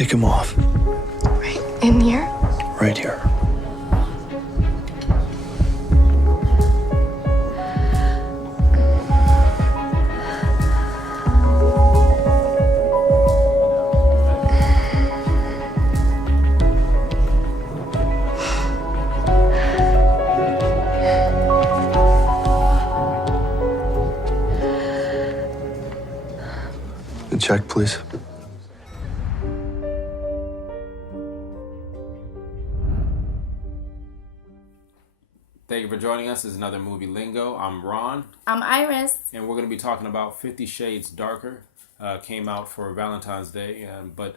Take him off. Right in here? Right here. The check, please. Thank you for joining us. This is another movie Lingo. I'm Ron. I'm Iris. And we're going to be talking about 50 Shades Darker. Came out for Valentine's Day. But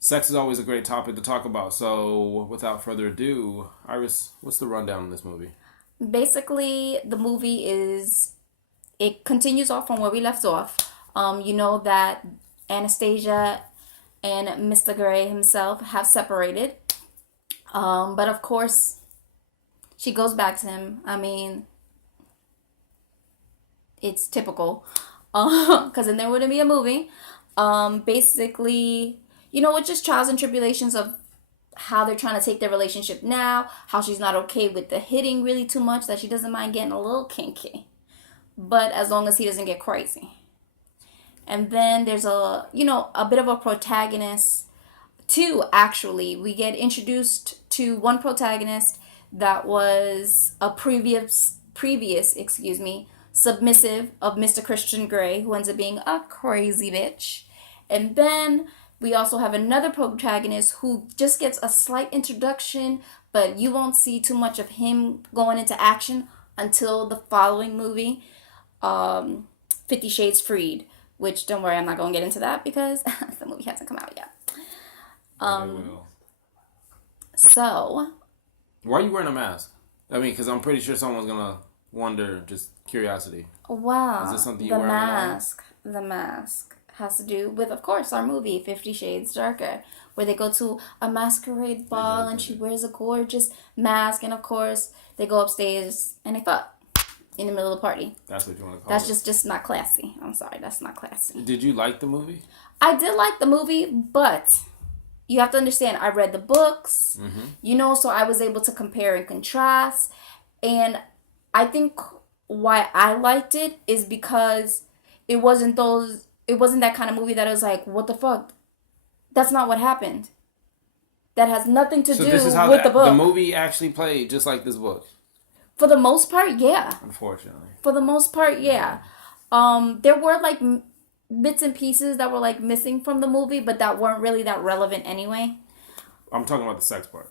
sex is always a great topic to talk about. So without further ado, Iris, what's the rundown on this movie? Basically, the movie it continues off from where we left off. You know that Anastasia and Mr. Gray himself have separated. But of course, she goes back to him. I mean, it's typical. Because then there wouldn't be a movie. Basically, you know, it's just trials and tribulations of how they're trying to take their relationship now. How she's not okay with the hitting really too much. That she doesn't mind getting a little kinky. But as long as he doesn't get crazy. And then there's a bit of a protagonist. Two, actually. We get introduced to one protagonist that was a previous, submissive of Mr. Christian Grey, who ends up being a crazy bitch. And then we also have another protagonist who just gets a slight introduction, but you won't see too much of him going into action until the following movie, 50 Shades Freed, which, don't worry, I'm not going to get into that because the movie hasn't come out yet. So... Why are you wearing a mask? I mean, because I'm pretty sure someone's going to wonder, just curiosity. Wow. Is this something you wear online? The mask has to do with, of course, our movie, 50 Shades Darker, where they go to a masquerade ball and she wears a gorgeous mask. And, of course, they go upstairs and they fuck in the middle of the party. That's what you want to call That's it. just not classy. I'm sorry. That's not classy. Did you like the movie? I did like the movie, but... You have to understand, I read the books, so I was able to compare and contrast. And I think why I liked it is because it wasn't that kind of movie that I was like, what the fuck? That's not what happened. That has nothing to do with the book. The movie actually played just like this book. For the most part, yeah. Unfortunately. For the most part, yeah. There were like bits and pieces that were like missing from the movie, but that weren't really that relevant anyway. I'm talking about the sex part.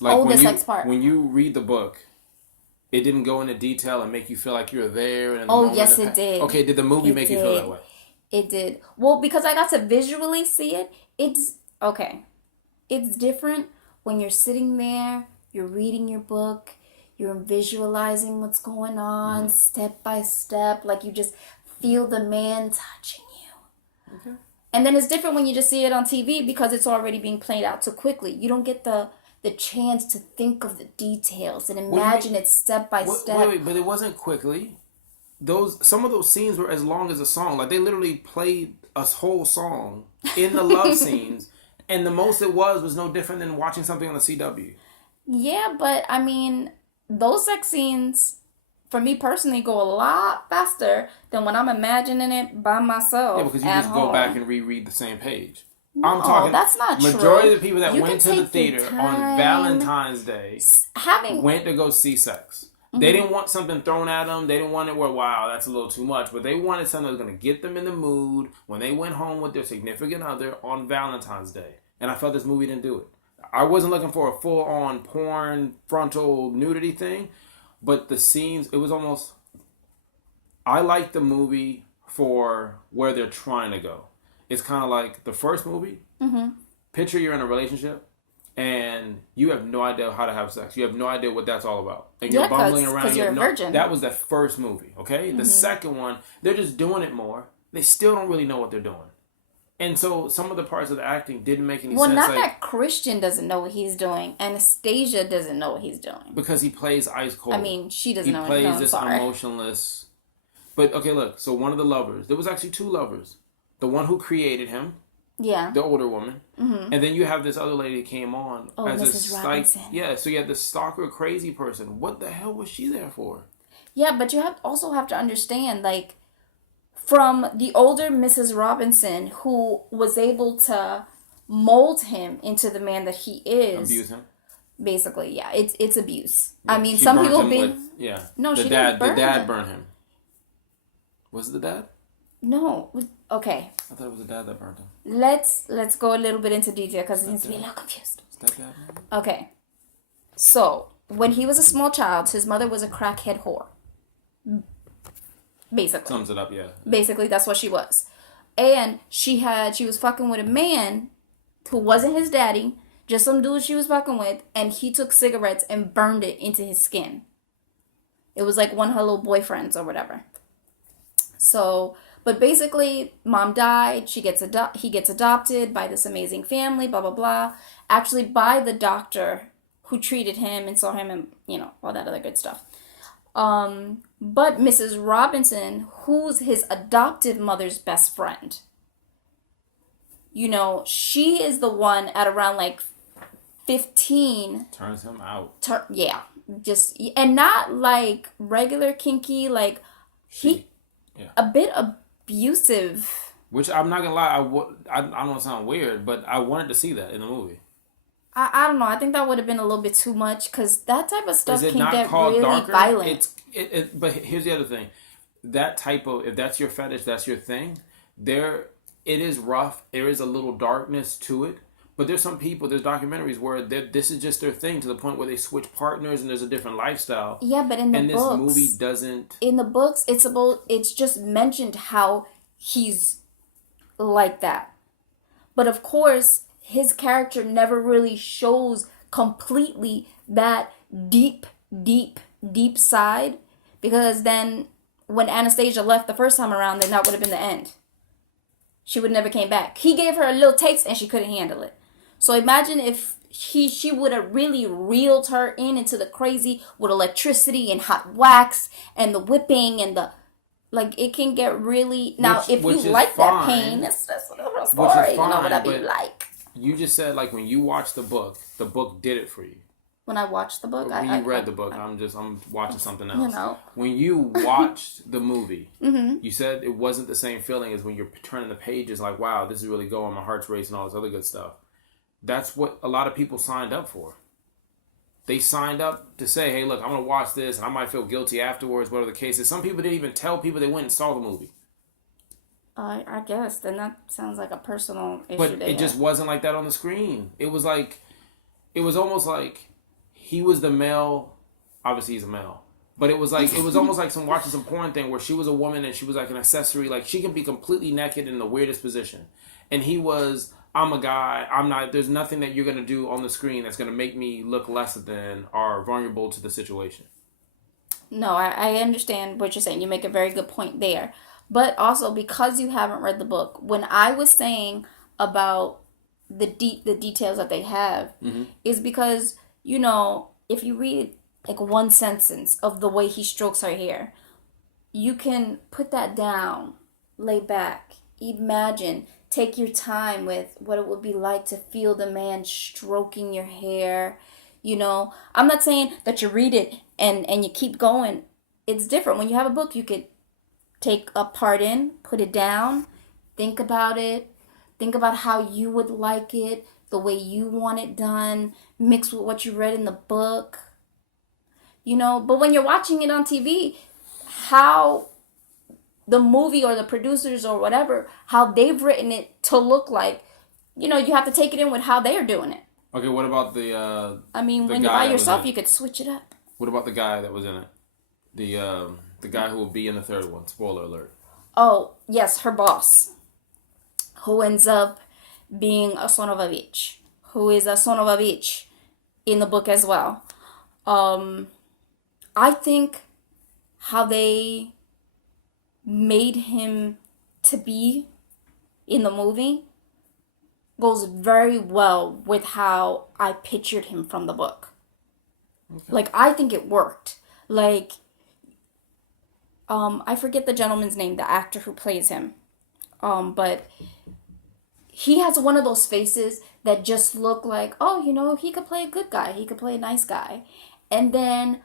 Like sex part. When you read the book, it didn't go into detail and make you feel like you were there. Yes, it did. Okay, did the movie make you feel that way? It did. Well, because I got to visually see it, it's okay. It's different when you're sitting there, you're reading your book, you're visualizing what's going on step by step, like you just feel the man touching you. Okay. And then it's different when you just see it on TV because it's already being played out so quickly. You don't get the chance to think of the details and imagine it step by step. Wait, but it wasn't quickly. Some of those scenes were as long as a song. Like they literally played a whole song in the love scenes, and the most it was no different than watching something on the CW. Yeah, but I mean, those sex scenes, for me personally, go a lot faster than when I'm imagining it by myself. Yeah, because you just go back and reread the same page. No, I'm talking. That's not true. Majority of the people that went to the theater on Valentine's Day went to go see sex. Mm-hmm. They didn't want something thrown at them. They didn't want it where, wow, that's a little too much. But they wanted something that was going to get them in the mood when they went home with their significant other on Valentine's Day. And I felt this movie didn't do it. I wasn't looking for a full-on porn frontal nudity thing. But the scenes, it was almost... I like the movie for where they're trying to go. It's kind of like the first movie. Mm-hmm. Picture you're in a relationship and you have no idea how to have sex. You have no idea what that's all about. And you're bumbling around. Because you're a virgin. That was the first movie, okay? Mm-hmm. The second one, they're just doing it more. They still don't really know what they're doing. And so some of the parts of the acting didn't make any sense. Well, not that Christian doesn't know what he's doing. Anastasia doesn't know what he's doing. Because he plays ice cold. I mean, she doesn't know what he's doing. He plays this emotionless... But, okay, look. So one of the lovers... There was actually two lovers. The one who created him Yeah. The older woman. Mm-hmm. And then you have this other lady that came on as Mrs. a Robinson. Yeah, so you had this stalker crazy person. What the hell was she there for? Yeah, but you also have to understand, like, from the older Mrs. Robinson, who was able to mold him into the man that he is. Abuse him? Basically, yeah. It's abuse. Yeah, I mean, some people No, she didn't burn him. The dad burned him. Was it the dad? No. Okay. I thought it was the dad that burned him. Let's go a little bit into detail because it needs to be a little confused. Is that dad? Okay. So, when he was a small child, his mother was a crackhead whore. Basically. Sums it up, yeah. Basically, that's what she was. And she was fucking with a man who wasn't his daddy, just some dude she was fucking with, and he took cigarettes and burned it into his skin. It was like one of her little boyfriends or whatever. So, but basically, mom died. He gets adopted by this amazing family, blah, blah, blah. Actually, by the doctor who treated him and saw him and, all that other good stuff. But Mrs. Robinson, who's his adoptive mother's best friend, she is the one at around like 15. Turns him out. Yeah. And not like regular kinky, like a bit abusive. Which I'm not gonna lie, I don't want to sound weird, but I wanted to see that in the movie. I don't know. I think that would have been a little bit too much because that type of stuff can get really darker? violent. But here's the other thing. That type of, if that's your fetish, that's your thing, it is rough. There is a little darkness to it. But there's documentaries where this is just their thing to the point where they switch partners and there's a different lifestyle. Yeah, but in the books... And this movie doesn't... In the books, it's just mentioned how he's like that. But of course, his character never really shows completely that deep side. Because then, when Anastasia left the first time around, then that would have been the end. She would never came back. He gave her a little taste and she couldn't handle it. So imagine if she would have really reeled her into the crazy with electricity and hot wax and the whipping and it can get really... Now, if you like that pain, that's a little story. You know what I mean? Like... You just said, like, when you watched the book did it for you. When I watched the book? When you read the book, I'm watching something else. You know. When you watched the movie, mm-hmm. You said it wasn't the same feeling as when you're turning the pages like, wow, this is really going, my heart's racing, all this other good stuff. That's what a lot of people signed up for. They signed up to say, hey, look, I'm going to watch this and I might feel guilty afterwards, whatever the case is. Some people didn't even tell people they went and saw the movie. I guess. Then that sounds like a personal issue. But it just wasn't like that on the screen. It was almost like he was the male. Obviously, he's a male. But it was almost like watching some porn thing where she was a woman and she was like an accessory. Like, she can be completely naked in the weirdest position. And he was, I'm a guy. I'm not, there's nothing that you're going to do on the screen that's going to make me look less than or vulnerable to the situation. No, I understand what you're saying. You make a very good point there. But also, because you haven't read the book, when I was saying about the details that they have, mm-hmm. is because, if you read like one sentence of the way he strokes her hair, you can put that down, lay back, imagine, take your time with what it would be like to feel the man stroking your hair. I'm not saying that you read it and you keep going. It's different. When you have a book, you could take a part in, put it down, think about it, think about how you would like it, the way you want it done, mix with what you read in the book. But when you're watching it on TV, how the movie or the producers or whatever, how they've written it to look like, you have to take it in with how they're doing it. Okay, what about the when you're by yourself, you could switch it up. What about the guy that was in it? The guy who will be in the third one. Spoiler alert. Oh, yes, her boss. Who ends up being a son of a bitch. Who is a son of a bitch in the book as well. I think how they made him to be in the movie goes very well with how I pictured him from the book. Okay. Like, I think it worked. Like, I forget the gentleman's name, the actor who plays him. But he has one of those faces that just look like, oh, he could play a good guy, he could play a nice guy, and then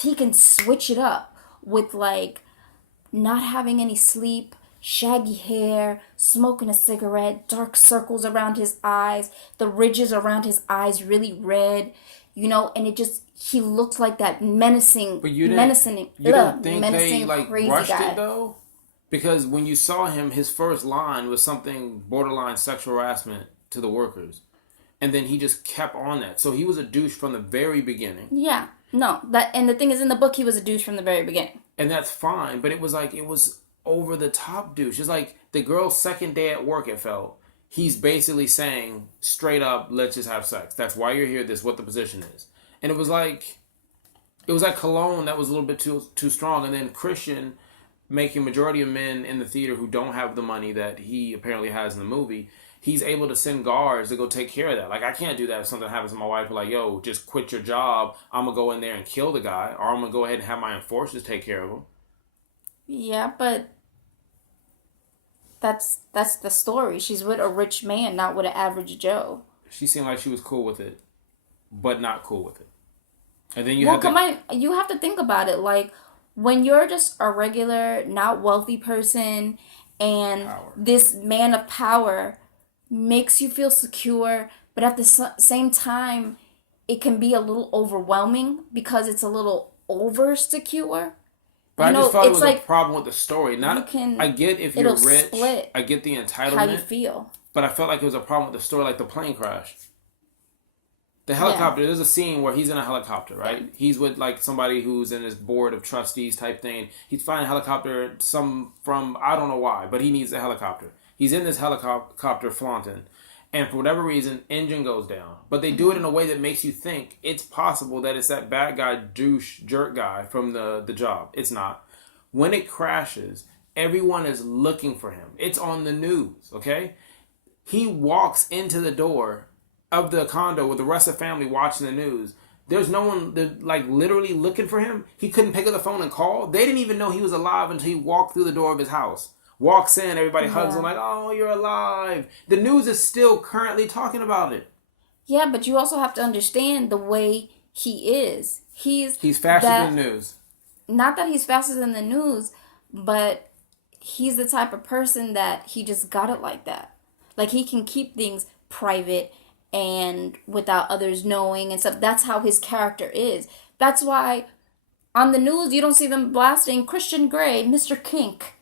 he can switch it up with like not having any sleep, shaggy hair, smoking a cigarette, dark circles around his eyes, the ridges around his eyes really red, and it just, he looks like that menacing, but you don't think they like crazy rushed guy. it though? Because when you saw him, his first line was something borderline sexual harassment to the workers. And then he just kept on that. So he was a douche from the very beginning. Yeah. No. And the thing is, in the book, he was a douche from the very beginning. And that's fine. But it was like, it was over the top douche. It's like the girl's second day at work, it felt. He's basically saying, straight up, let's just have sex. That's why you're here. This is what the position is. And it was like Cologne that was a little bit too strong. And then Christian, making majority of men in the theater who don't have the money that he apparently has in the movie, he's able to send guards to go take care of that. Like, I can't do that if something happens to my wife. Like, yo, just quit your job. I'm going to go in there and kill the guy. Or I'm going to go ahead and have my enforcers take care of him. Yeah, but that's the story. She's with a rich man, not with an average Joe. She seemed like she was cool with it, but not cool with it. And then you have to think about it. Like, when you're just a regular, not wealthy person, and this man of power makes you feel secure, but at the same time, it can be a little overwhelming because it's a little over secure. But I just thought it was like a problem with the story. I get if you're rich, I get the entitlement. How you feel. But I felt like it was a problem with the story, like the plane crash. The helicopter, there's a scene where he's in a helicopter, right? Yeah. He's with like somebody who's in his board of trustees type thing. He's flying a helicopter from, I don't know why, but he needs a helicopter. He's in this helicopter flaunting. And for whatever reason, engine goes down. But they do it in a way that makes you think it's possible that it's that bad guy, douche, jerk guy from the job. It's not. When it crashes, everyone is looking for him. It's on the news, okay? He walks into the door of the condo with the rest of the family watching the news. There's no one like literally looking for him. He couldn't pick up the phone and call. They didn't even know he was alive until he walked through the door of his house. Walks in, everybody hugs him like, oh, you're alive. The news is still currently talking about it. Yeah, but you also have to understand the way he is. He's faster than the news. Not that he's faster than the news, but he's the type of person that he just got it like that. Like, he can keep things private and without others knowing and stuff. That's how his character is. That's why on the news you don't see them blasting Christian Grey, Mr. Kink.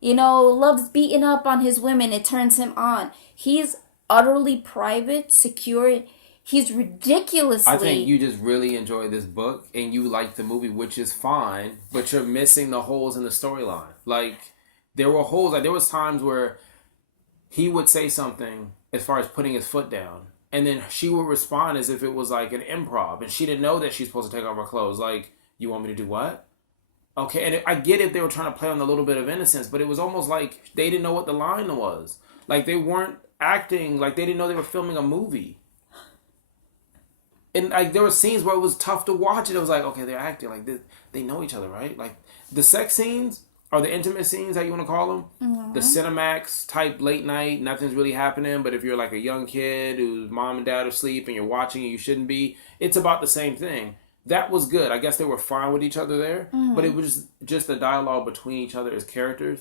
Loves beating up on his women. It turns him on. He's utterly private, secure. He's ridiculously... I think you just really enjoy this book and you like the movie, which is fine, but you're missing the holes in the storyline. Like, there were holes. Like, there was times where he would say something as far as putting his foot down, and then she would respond as if it was like an improv, and she didn't know that she's supposed to take off her clothes. Like, you want me to do what? Okay, and I get if they were trying to play on a little bit of innocence, but it was almost like they didn't know what the line was. Like, they weren't acting, like they didn't know they were filming a movie. And like there were scenes where it was tough to watch it. It was like, okay, they're acting like this. They know each other, right? Like, the sex scenes, or the intimate scenes, how you want to call them, the Cinemax type late night, nothing's really happening, but if you're like a young kid whose mom and dad are asleep and you're watching and you shouldn't be, it's about the same thing. That was good. I guess they were fine with each other there, but it was just the dialogue between each other as characters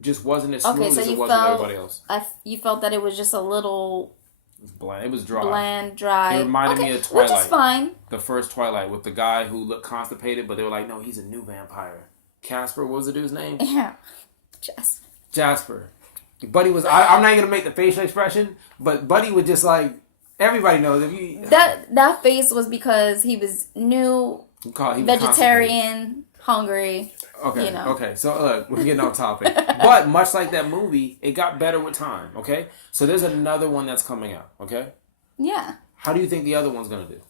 just wasn't as smooth as it was with everybody else. You felt that it was just a little... It was bland. It was dry. Bland, dry. It reminded me of Twilight. Which is fine. The first Twilight with the guy who looked constipated, but they were like, no, he's a new vampire. Casper, what was the dude's name? Yeah. Jasper. Buddy was... I'm not going to make the facial expression, but Buddy was just like... Everybody knows if you... That face was because he was new, vegetarian, hungry. Okay, okay. So look, we're getting off topic. But much like that movie, it got better with time, okay? So there's another one that's coming out, okay? Yeah. How do you think the other one's going to do?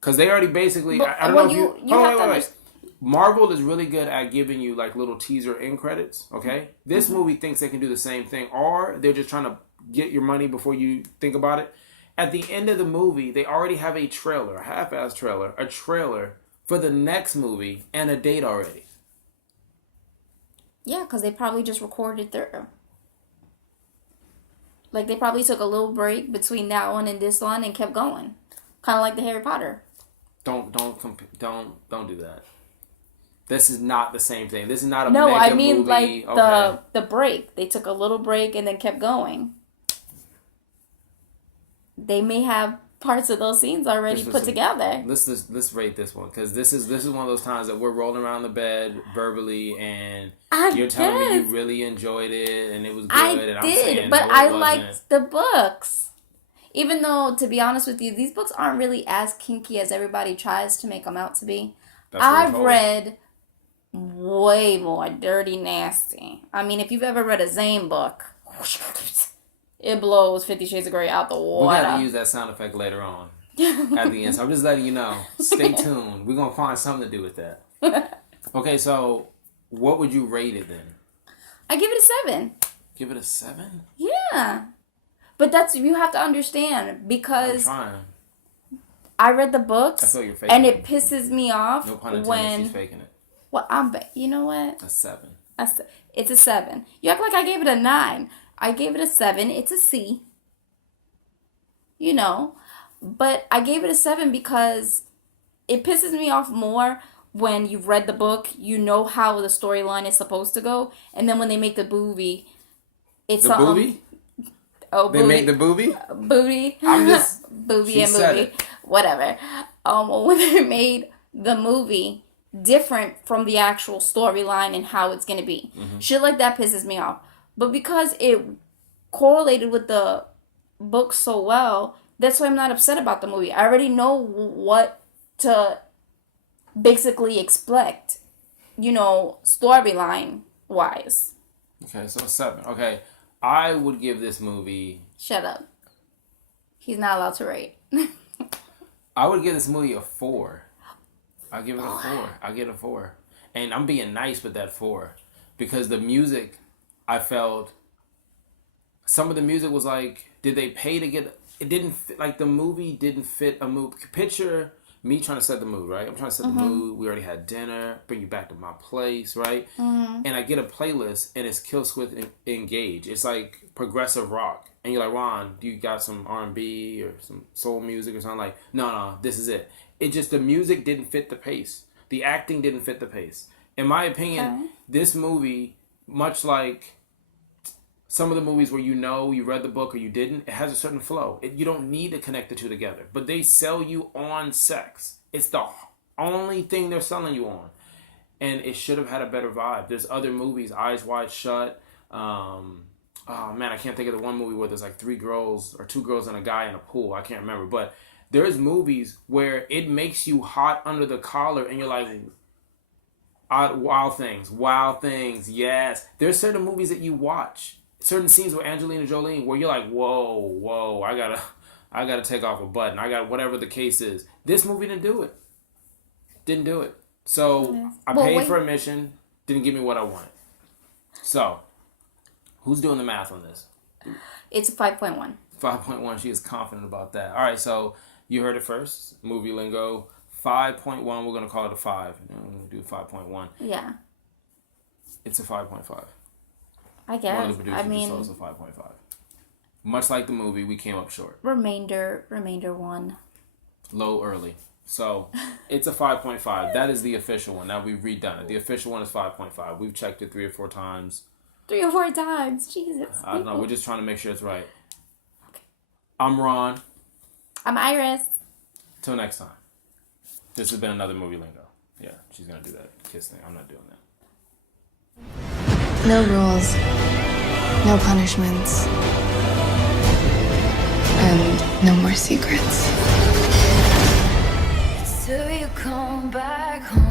Because they already basically... I don't know if you... Wait. Marvel is really good at giving you like little teaser end credits, okay? This movie thinks they can do the same thing, or they're just trying to get your money before you think about it. At the end of the movie, they already have a trailer, a half-ass trailer, a trailer for the next movie, and a date already. Yeah, because they probably just recorded through. Like, they probably took a little break between that one and this one and kept going. Kind of like the Harry Potter. Don't do that. This is not the same thing. This is not a no, mega I mean movie. like Okay. the break. They took a little break and then kept going. They may have parts of those scenes already put together. Let's rate this one, because this is one of those times that we're rolling around the bed verbally, and you're telling me you really enjoyed it and it was good. I did, but I liked the books. Even though, to be honest with you, these books aren't really as kinky as everybody tries to make them out to be. I've read way more dirty, nasty. I mean, if you've ever read a Zane book, it blows 50 Shades of Grey out the water. We got to use that sound effect later on at the end. So I'm just letting you know. Stay tuned. We're going to find something to do with that. Okay, so what would you rate it then? I give it a 7. Give it a 7? Yeah. But you have to understand, because I'm trying. I read the books, I feel you're faking and it pisses me off no pun intended, when she's faking it. Well, you know what? A 7. It's a 7. You act like I gave it a 9. I gave it a 7. It's a C. You know, but I gave it a 7 because it pisses me off more when you've read the book, you know how the storyline is supposed to go, and then when they make the movie, it's the movie. Oh, they make the booby? Booty. I'm just... Booby and movie. Whatever. When they made the movie different from the actual storyline and how it's going to be. Mm-hmm. Shit like that pisses me off. But because it correlated with the book so well, that's why I'm not upset about the movie. I already know what to basically expect, storyline-wise. Okay, so 7. Okay. I would give this movie... Shut up. He's not allowed to rate. I would give this movie a 4. I give it a 4. I give it a 4. And I'm being nice with that 4. Because the music, I felt... Some of the music was like... Did they pay to get... It didn't fit... Like, the movie didn't fit a movie. Picture me trying to set the mood, right? I'm trying to set the mood. We already had dinner. Bring you back to my place, right? Mm-hmm. And I get a playlist, and it's Kill Switch Engage. It's like progressive rock. And you're like, Ron, do you got some R&B or some soul music or something? Like, no, this is it. It just, the music didn't fit the pace. The acting didn't fit the pace. In my opinion, this movie, much like some of the movies where you read the book or you didn't, it has a certain flow. You don't need to connect the two together. But they sell you on sex. It's the only thing they're selling you on. And it should have had a better vibe. There's other movies, Eyes Wide Shut. Oh man, I can't think of the one movie where there's like 3 girls or 2 girls and a guy in a pool. I can't remember. But there's movies where it makes you hot under the collar and you're like, wow things, yes. There's certain movies that you watch. Certain scenes with Angelina Jolie where you're like, whoa, I gotta take off a button. I got whatever the case is. This movie didn't do it. So I paid for admission, didn't give me what I wanted. So who's doing the math on this? It's a 5.1. 5.1. She is confident about that. All right, so you heard it first. Movie lingo. 5.1. We're gonna call it a 5. We're gonna do 5.1. Yeah. It's a 5.5. I guess. One of the producers just told us a 5.5. Much like the movie, we came up short. Remainder 1. Low early. So, it's a 5.5. That is the official one. Now we've redone it. The official one is 5.5. We've checked it 3 or 4 times. 3 or 4 times? Jesus. I don't know. We're just trying to make sure it's right. Okay. I'm Ron. I'm Iris. Till next time. This has been another Movie Lingo. Yeah, she's going to do that kiss thing. I'm not doing that. No rules, no punishments, and no more secrets. Till you come back home.